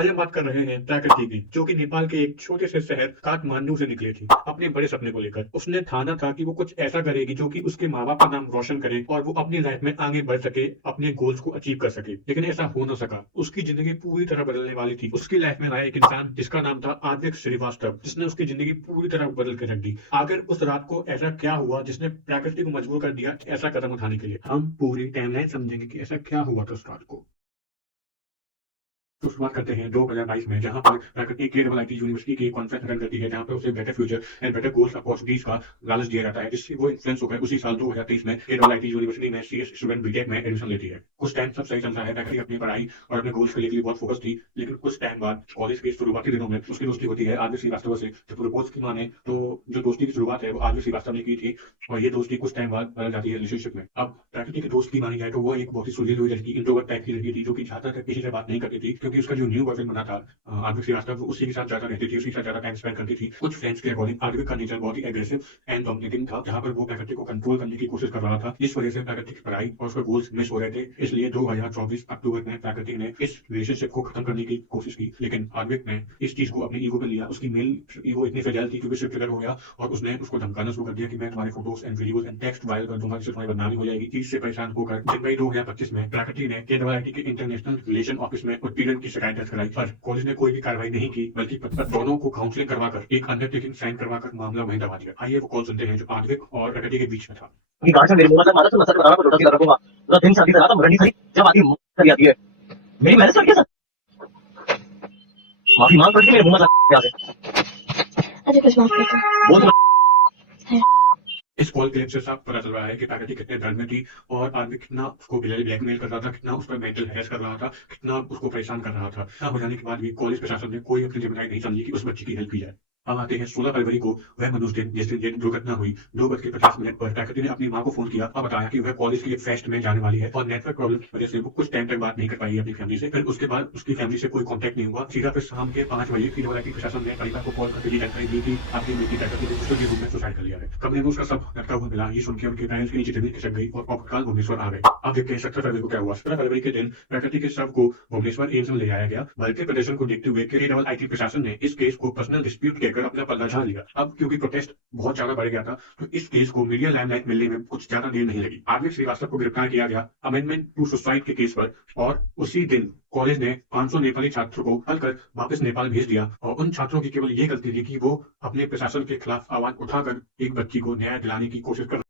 आज हम बात कर रहे हैं प्रकृति की, जो कि नेपाल के एक छोटे से शहर काठमांडू से निकली थी अपने बड़े सपने को लेकर। उसने ठाना था कि वो कुछ ऐसा करेगी जो कि उसके माँ बाप का नाम रोशन करे और वो अपनी लाइफ में आगे बढ़ सके, अपने गोल्स को अचीव कर सके। लेकिन ऐसा हो न सका। उसकी जिंदगी पूरी तरह बदलने वाली थी। उसकी लाइफ में आया एक इंसान जिसका नाम था आद्विक श्रीवास्तव, जिसने उसकी जिंदगी पूरी तरह बदल के रख दी। आखिर उस रात को ऐसा क्या हुआ जिसने प्रकृति को मजबूर कर दिया ऐसा कदम उठाने के लिए? हम पूरी टाइमलाइन समझेंगे कि ऐसा क्या हुआ था उस रात को। तो शुरुआत करते हैं 2022 में, जहां पर प्रकृति केरल यूनिवर्सिटी की कॉन्फ्रेंस अटेंड करती है, जहां पर उसे better future and better goals opportunities का लालच दिया जाता है, जिससे वो इन्फ्लुएंस होकर उसी साल 2023 में केरल यूनिवर्सिटी में सीएस स्टूडेंट बीटेक में एडमिशन लेती है। कुछ टाइम सब सही चल रहा है, प्रकृति अपनी पढ़ाई और अपने गोल्स के लिए बहुत फोकस थी। लेकिन कुछ टाइम बाद कॉलेज के शुरुआती दिनों में उसकी दोस्ती होती है आदित्य श्रीवास्तव से। जब प्रपोज की माने तो जो दोस्ती की शुरुआत है वो आदित्य श्रीवास्तव ने की थी, और ये दोस्ती कुछ टाइम बाद बदल जाती है रिलेशनशिप में। अब प्रकृति की दोस्त की मानी जाए तो वो एक बहुत ही सुलझी हुई लड़की, इंट्रोवर्ट टाइप की लड़की थी, जो कि ज्यादा किसी से बात नहीं करती थी, क्योंकि उसका जो न्यू बॉयफ्रेंड बना था आदित्य श्रीवास्तव, वो उसी के साथ ज्यादा रहती थी, उसी के साथ ज्यादा टाइम स्पेंड करती थी। कुछ फ्रेंड्स के अकॉर्डिंग आदित्य का नेचर बहुत ही एग्रेसिव एंड डोमिनेटिंग था, जहां पर वो प्रकृति को कंट्रोल करने की कोशिश कर रहा था। इस वजह से प्रकृति की पढ़ाई और उसका गोल्स मिस हो रहे थे। इसलिए 2024 अक्टूबर में प्रकृति ने इस रिलेशनशिप को खत्म करने की कोशिश की, लेकिन आदित्य ने इस चीज को अपनी ईगो पे लिया। उसकी मेल ईगो इतनी फ्रेजाइल थी क्योंकि उससे ट्रिगर हो गया, और उसने उसको धमकाना शुरू कर दिया कि मैं तुम्हारे photos and videos and text viral कर दूंगा, जिससे तुम्हारी बदनामी हो जाएगी। चीज से परेशान होकर जनवरी 2025 में प्रकृति ने केडब्ल्यूआईटी के इंटरनेशनल रिलेशन ऑफिस में उत्पीड़न की शिकायत दर्ज कराई, पर कॉलेज ने कोई भी कार्रवाई नहीं की, बल्कि दोनों को काउंसलिंग करवाकर एक अंडरटेकिंग साइन करवाकर मामला वहीं दबा दिया। आइए वो कॉल सुनते हैं जो आद्विक और प्रकृति के बीच में था। ये गाड़ी से मेरे मुंह में मारा तो मसर बता रहा तो रोटी लगा रखूंगा पूरा दिन शादी करा तो मरनी खरी जब आती चली आती है मेरी मैरिज कर दिया सर माफी मांग पड़ती मेरे मुंह में आ गए अरे कुछ माफ कर दो। बोल इस कॉल क्लिप से साफ पता चल रहा है कि प्रकृति कितने दर्द में थी, और आदमी कितना उसको ब्लैकमेल कर रहा था, कितना उस पर मेंटल हैरेस कर रहा था, कितना उसको परेशान कर रहा था। इतना हो जाने के बाद भी कॉलेज प्रशासन ने कोई अपनी जिम्मेदारी नहीं समझी कि उस बच्ची की हेल्प की जाए। अब आते हैं 16 फरवरी को, वह मनुष्य दिन जिस दिन ये दुर्घटना हुई। 2:50 पर प्रकृति ने अपनी मां को फोन किया और बताया कि वह कॉलेज की एक फेस्ट में जाने वाली है, और नेटवर्क प्रॉब्लम की वजह से वो कुछ टाइम तक बात नहीं कर पाई अपनी फैमिली से। फिर उसके बाद उसकी फैमिली से कोई कांटेक्ट नहीं हुआ। सीधा फिर शाम के 5 बजे केरल प्रशासन ने परिवार को कॉल करके ये जानकारी दी कि आपकी बेटी प्रकृति ने दूसरे रूम में सुसाइड कर लिया है। कमरे में उसका सब लटका हुआ मिला। ये सुनकर उनके पेरेंट्स के नीचे जमीन खिसक गई और तत्काल भुवनेश्वर आ गए। अब देखते हैं 17 फरवरी को क्या हुआ। 17 फरवरी के दिन प्रकृति के शव को भुवनेश्वर एम्स में ले जाया गया। बढ़ते प्रदर्शन को देखते हुए केरल प्रशासन ने इस केस को पर्सनल डिस्प्यूट कहकर अपना पल्ला झाड़ लिया। अब क्योंकि प्रोटेस्ट बहुत ज्यादा बढ़ गया था, तो इस केस को मीडिया लाइमलाइट मिलने में कुछ ज्यादा देर नहीं लगी। आदित्य श्रीवास्तव को गिरफ्तार किया गया अमेंडमेंट टू सुसाइड के केस पर, और उसी दिन कॉलेज ने 500 नेपाली छात्रों को हल कर वापस नेपाल भेज दिया। और उन छात्रों की केवल ये गलती थी कि वो अपने प्रशासन के खिलाफ आवाज उठाकर एक बच्ची को न्याय दिलाने की कोशिश कर